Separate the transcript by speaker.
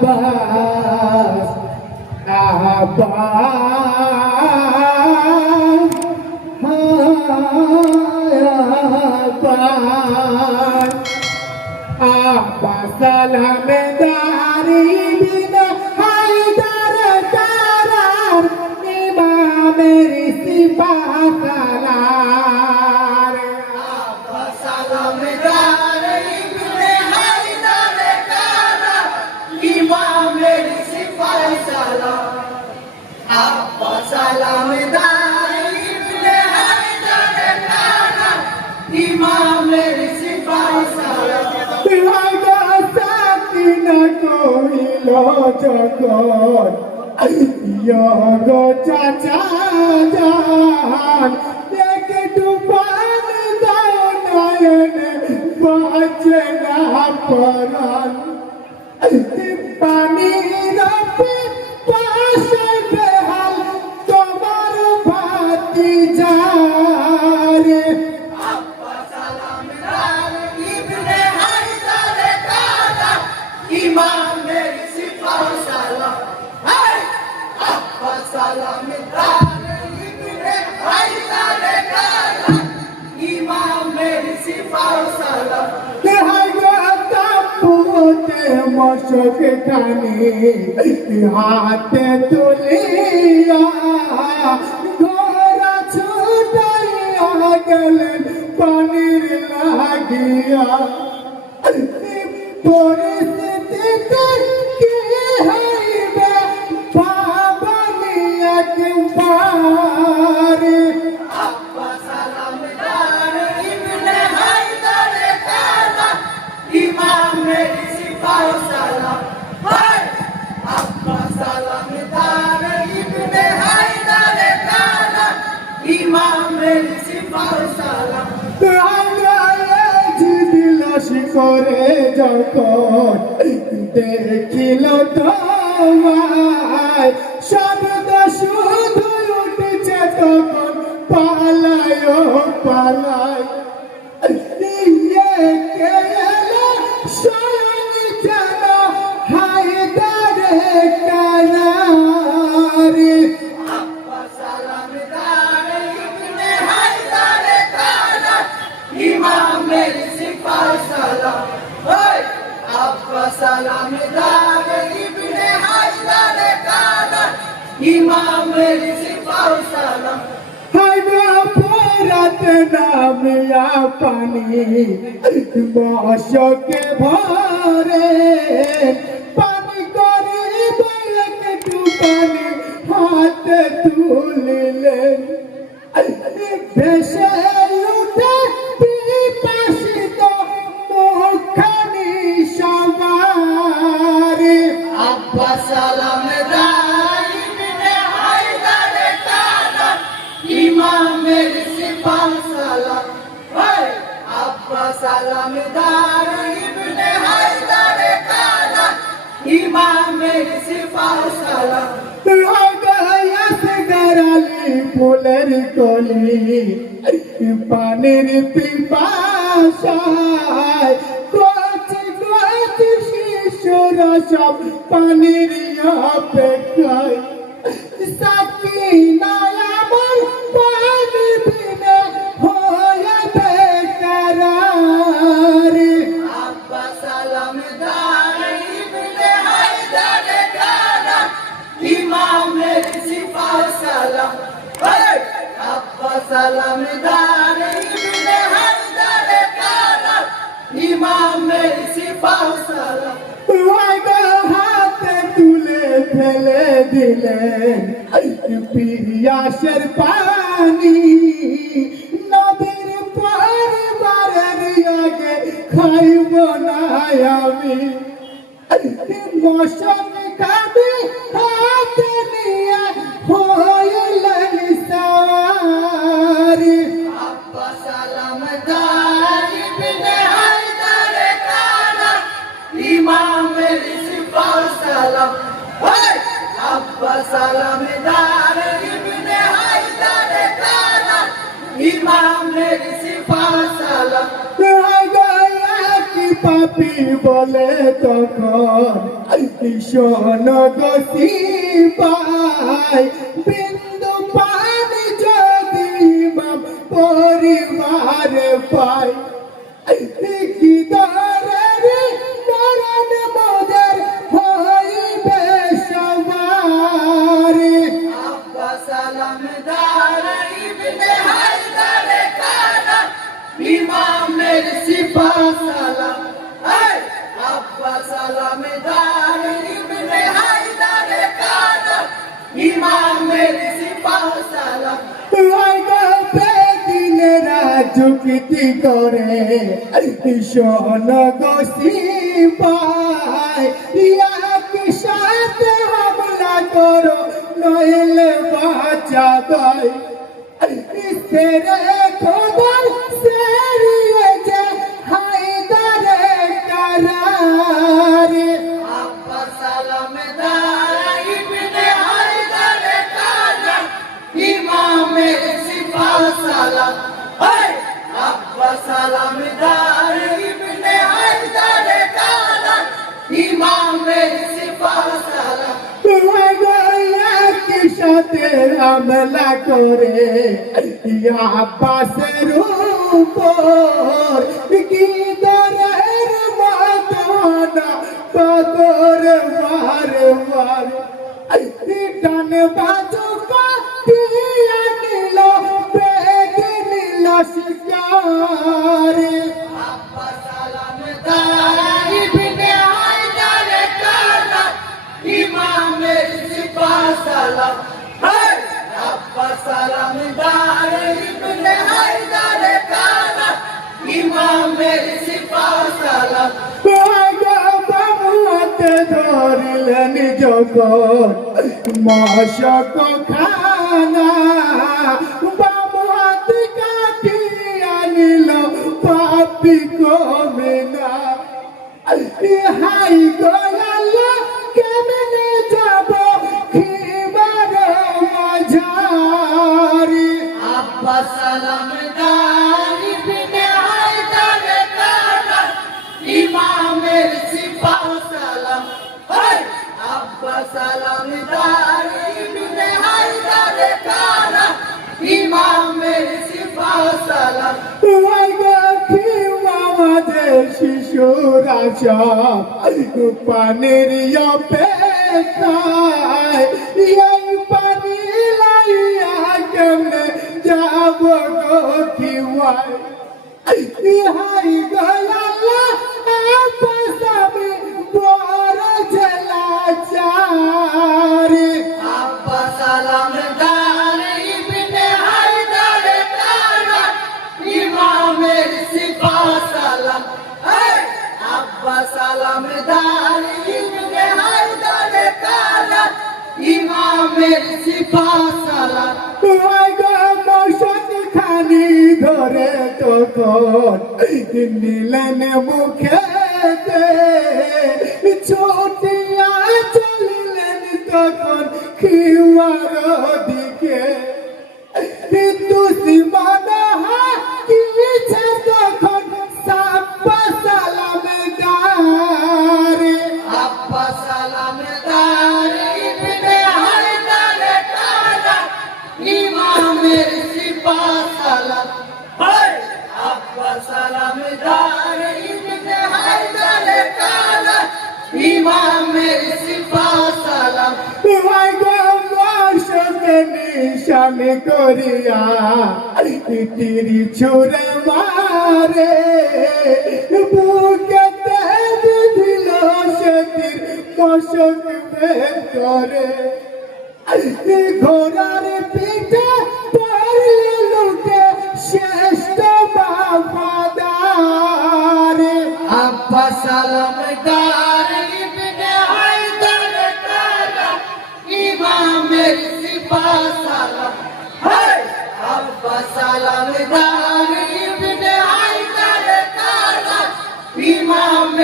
Speaker 1: আব্বাস আব্বাস আব্বাস আব্বাস সালামে দারি
Speaker 2: কারা ইমামের সিপাহি সালাম।
Speaker 1: সাকিনা কহিল জগৎ চাচা জান মশক খানি হাতে তুলিয়া ঘোরা ছুটাইয়া গেলেন পানির লাগিয়া।
Speaker 2: করে
Speaker 1: যখন দেখিল তোমায় শব্দ শুধু উঠছে তখন পালায় পালায়
Speaker 2: আব্বা সালামদার ইবনে হায়দার কারা ইমামের সিপাহি সালাম।
Speaker 1: পরাত নামিয়া পানি মশকে ভরে, পানি করে একটু পানি হাতে তুলিলেন। ভেসে
Speaker 2: সালামদার ইবনে হায়দার কারা ইমামের সিপাহি সালাম।
Speaker 1: ফুলের কলি পানির পিপাসায় কচি কচি শিশুরা সব পানির অপেক্ষায়। সাকিনায়
Speaker 2: আব্বা সালামদার ইবনে হায়দার কারা ইমামের সিপাহি সালাম।
Speaker 1: হাতে তুলে ফেলে দিলেন পিয়াসের পানি। নদীর পরিবারের আগে খাইব না আমি। মশন কাঁদে
Speaker 2: সালাম
Speaker 1: কি পাপ বলে তখন শোন গতি পাই। বিন্দু পানি যদি পরিবার পাই।
Speaker 2: ইমামের সিফা সালাম এই আব্বা সালাম দার ইবনে হায়দার কারা ইমামের সিফা সালাম
Speaker 1: যুক্তি করে শোন গসি পাই ইয়াকে সাথে হামলা করো নইলে বাঁচা গাই
Speaker 2: আব্বা সালাম দার ইবনে হায়দার কারা ইমামের সিফা সালাম
Speaker 1: একই সাথে হামলা করে আব্বাসের উপর কি দরের মাতানা কদর মার মার। টান বাজু ধরলেন যখন মশক খানা হাই গয়াল্লা কেমনে যাব? খিবার মাঝারি
Speaker 2: আব্বা সালাম দার ইবনে হায়দার কারা ইমামের সিফা সালাম। এই আব্বা সালাম দার ইবনে হায়দার কারা ইমামের সিফা সালাম।
Speaker 1: সব পানির অপেক্ষায় এই পানি লাইয়া কেমনে যাব গো কিওয়াই ইহাই আপাসামি
Speaker 2: সালাম দার ইবনে হায়দার কারা ইমামের সিফা সালাম
Speaker 1: খানি ধরে তখন নিলেন মুখে ছোটিয়া চলিলেন তখন খিওয়ার দিকে। তুসি মানা নিশান করিয়া তিরি ছুড়ে মারে। বুকেতে দিল সতীর মশক করে। ঘোড়ার পিঠে পড়লে লুটে শ্রেষ্ঠ বাবাদারে
Speaker 2: আব্বা সালাম দার ইবনে হায়দার কারা ইমামের সিফা সালাম। হায় আব্বা সালাম দার ইবনে হায়দার কারা ইমাম